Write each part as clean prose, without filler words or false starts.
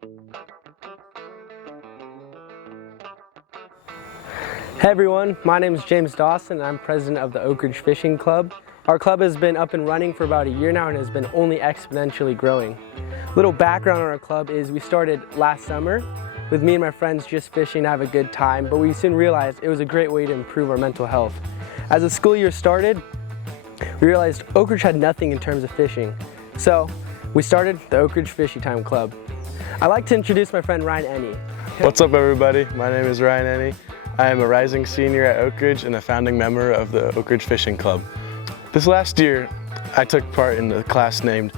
Hey everyone, my name is James Dawson and I'm president of the Oak Ridge Fishing Club. Our club has been up and running for about a year now and has been only exponentially growing. Little background on our club is we started last summer with me and my friends just fishing to have a good time, but we soon realized it was a great way to improve our mental health. As the school year started, we realized Oak Ridge had nothing in terms of fishing. So we started the Oak Ridge Fishy Time Club. I'd like to introduce my friend Ryan Enney. What's up everybody? My name is Ryan Enney. I am a rising senior at Oak Ridge and a founding member of the Oak Ridge Fishing Club. This last year, I took part in a class named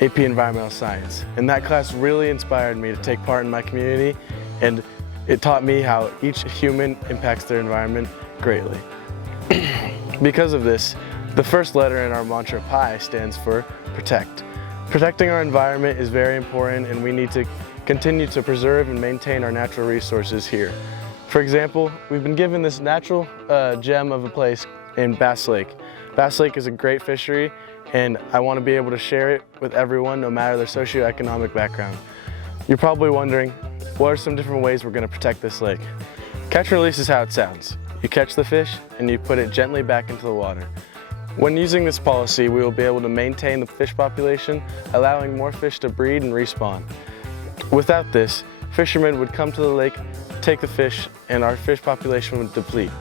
AP Environmental Science, and that class really inspired me to take part in my community, and it taught me how each human impacts their environment greatly. Because of this, the first letter in our mantra PI stands for protect. Protecting our environment is very important, and we need to continue to preserve and maintain our natural resources here. For example, we've been given this natural gem of a place in Bass Lake. Bass Lake is a great fishery, and I want to be able to share it with everyone, no matter their socioeconomic background. You're probably wondering, what are some different ways we're going to protect this lake? Catch and release is how it sounds. You catch the fish and you put it gently back into the water. When using this policy, we will be able to maintain the fish population, allowing more fish to breed and respawn. Without this, fishermen would come to the lake, take the fish, and our fish population would deplete.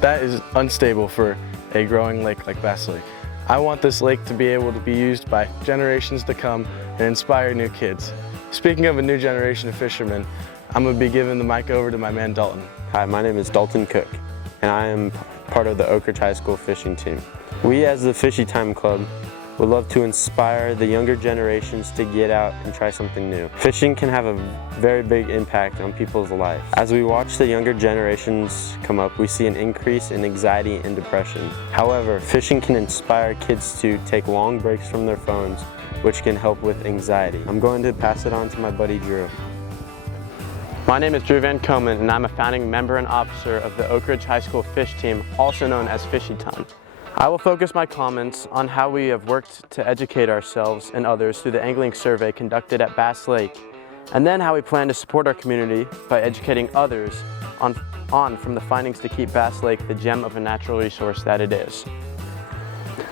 That is unstable for a growing lake like Bass Lake. I want this lake to be able to be used by generations to come and inspire new kids. Speaking of a new generation of fishermen, I'm going to be giving the mic over to my man Dalton. Hi, my name is Dalton Cook, and I am part of the Oak Ridge High School fishing team. We as the Fishy Time Club would love to inspire the younger generations to get out and try something new. Fishing can have a very big impact on people's lives. As we watch the younger generations come up, we see an increase in anxiety and depression. However, fishing can inspire kids to take long breaks from their phones, which can help with anxiety. I'm going to pass it on to my buddy Drew. My name is Drew Van Komen, and I'm a founding member and officer of the Oak Ridge High School Fish Team, also known as Fishy Time. I will focus my comments on how we have worked to educate ourselves and others through the angling survey conducted at Bass Lake, and then how we plan to support our community by educating others on from the findings to keep Bass Lake the gem of a natural resource that it is.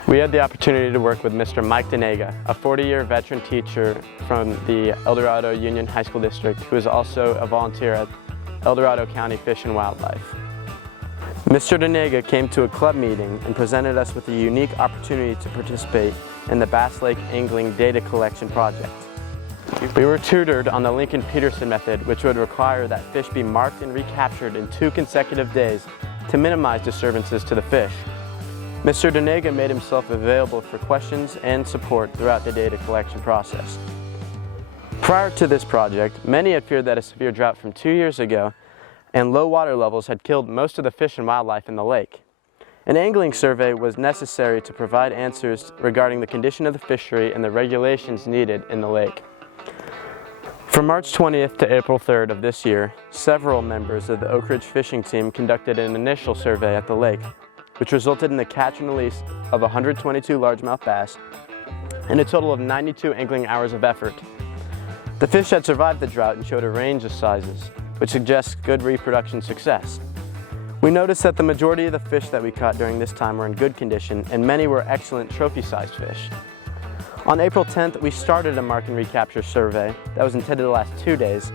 We had the opportunity to work with Mr. Mike Denega, a 40-year veteran teacher from the El Dorado Union High School District, who is also a volunteer at El Dorado County Fish and Wildlife. Mr. Denega came to a club meeting and presented us with a unique opportunity to participate in the Bass Lake Angling Data Collection Project. We were tutored on the Lincoln-Peterson method, which would require that fish be marked and recaptured in 2 consecutive days to minimize disturbances to the fish. Mr. Denega made himself available for questions and support throughout the data collection process. Prior to this project, many had feared that a severe drought from 2 years ago and low water levels had killed most of the fish and wildlife in the lake. An angling survey was necessary to provide answers regarding the condition of the fishery and the regulations needed in the lake. From March 20th to April 3rd of this year, several members of the Oak Ridge fishing team conducted an initial survey at the lake, which resulted in the catch and release of 122 largemouth bass and a total of 92 angling hours of effort. The fish had survived the drought and showed a range of sizes, which suggests good reproduction success. We noticed that the majority of the fish that we caught during this time were in good condition, and many were excellent trophy-sized fish. On April 10th, we started a mark and recapture survey that was intended to last 2 days.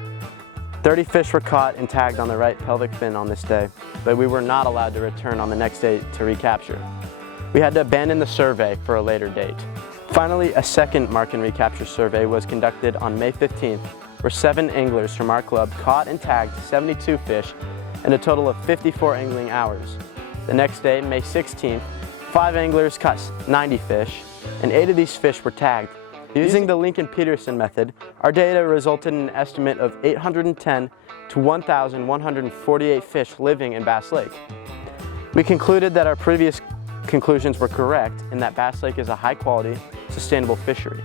30 fish were caught and tagged on the right pelvic fin on this day, but we were not allowed to return on the next day to recapture. We had to abandon the survey for a later date. Finally, a second mark and recapture survey was conducted on May 15th, where 7 anglers from our club caught and tagged 72 fish and a total of 54 angling hours. The next day, May 16th, 5 anglers caught 90 fish, and 8 of these fish were tagged. Using the Lincoln-Peterson method, our data resulted in an estimate of 810 to 1,148 fish living in Bass Lake. We concluded that our previous conclusions were correct and that Bass Lake is a high-quality, sustainable fishery.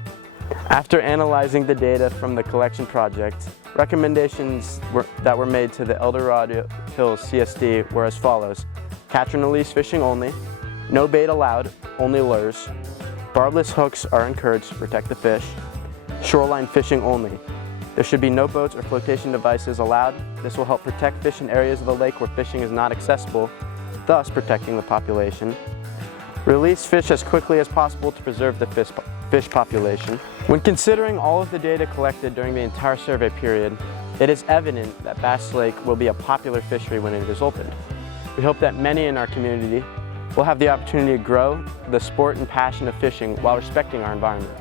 After analyzing the data from the collection project, recommendations that were made to the El Dorado Hills CSD were as follows: catch and release fishing only, no bait allowed, only lures, barbless hooks are encouraged to protect the fish, shoreline fishing only. There should be no boats or flotation devices allowed. This will help protect fish in areas of the lake where fishing is not accessible, thus protecting the population. Release fish as quickly as possible to preserve the fish population. When considering all of the data collected during the entire survey period, it is evident that Bass Lake will be a popular fishery when it is opened. We hope that many in our community will have the opportunity to grow the sport and passion of fishing while respecting our environment.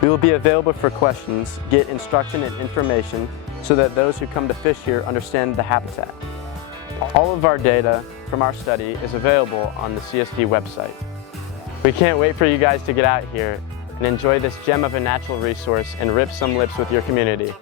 We will be available for questions, get instruction and information so that those who come to fish here understand the habitat. All of our data from our study is available on the CSD website. We can't wait for you guys to get out here and enjoy this gem of a natural resource and rip some lips with your community.